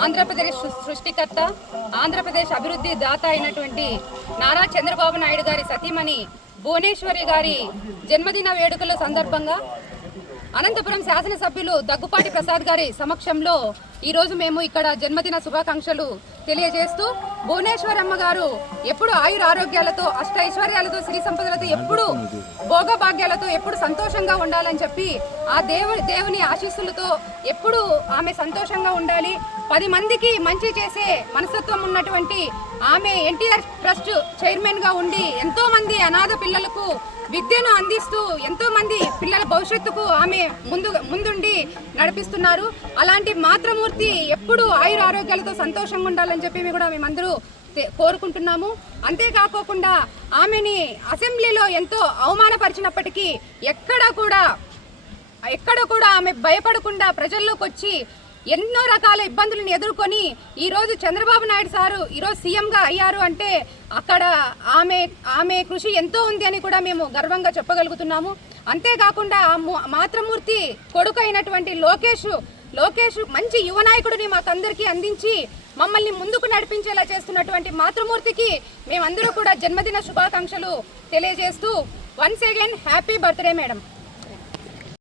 ఆంధ్రప్రదేశ్ సృష్టికర్త ఆంధ్రప్రదేశ్ అభివృద్ధి దాత అయినటువంటి నారా చంద్రబాబు నాయుడు గారి సతీమణి భువనేశ్వరి గారి జన్మదిన వేడుకల సందర్భంగా అనంతపురం శాసనసభ్యులు దగ్గుపాటి ప్రసాద్ గారి సమక్షంలో ఈరోజు మేము ఇక్కడ జన్మదిన శుభాకాంక్షలు తెలియజేస్తూ భువనేశ్వరమ్మ గారు ఎప్పుడు ఆయుర ఆరోగ్యాలతో అష్ట ఐశ్వర్యాలతో శ్రీ సంపదలతో ఎప్పుడు భోగభాగ్యాలతో ఎప్పుడు సంతోషంగా ఉండాలని చెప్పి ఆ దేవుని దేవుని ఆశీస్సులతో ఎప్పుడు ఆమె సంతోషంగా ఉండాలి. పది మందికి మంచి చేసే మనస్తత్వం ఉన్నటువంటి ఆమె ఎన్టీఆర్ ట్రస్ట్ చైర్మన్గా ఉండి ఎంతోమంది అనాథ పిల్లలకు విద్యను అందిస్తూ ఎంతోమంది పిల్లల భవిష్యత్తుకు ఆమె ముందు ముందుండి నడిపిస్తున్నారు. అలాంటి మాతృమూర్తి ఎప్పుడు ఆయుర ఆరోగ్యాలతో సంతోషంగా ఉండాలని చెప్పి మేము కూడా మేమందరూ కోరుకుంటున్నాము. అంతేకాకోకుండా ఆమెని అసెంబ్లీలో ఎంతో అవమానపరిచినప్పటికీ ఎక్కడ కూడా ఎక్కడ కూడా ఆమె భయపడకుండా ప్రజల్లోకి వచ్చి ఎన్నో రకాల ఇబ్బందులను ఎదుర్కొని ఈరోజు చంద్రబాబు నాయుడు సారు ఈరోజు సీఎంగా అయ్యారు అంటే అక్కడ ఆమె ఆమె కృషి ఎంతో ఉంది అని కూడా మేము గర్వంగా చెప్పగలుగుతున్నాము. అంతేకాకుండా ఆ మాతృమూర్తి కొడుకు అయినటువంటి లోకేష్ లోకేష్ మంచి యువ నాయకుడిని మాకందరికీ అందించి మమ్మల్ని ముందుకు నడిపించేలా చేస్తున్నటువంటి మాతృమూర్తికి మేమందరూ కూడా జన్మదిన శుభాకాంక్షలు తెలియజేస్తూ once again happy birthday madam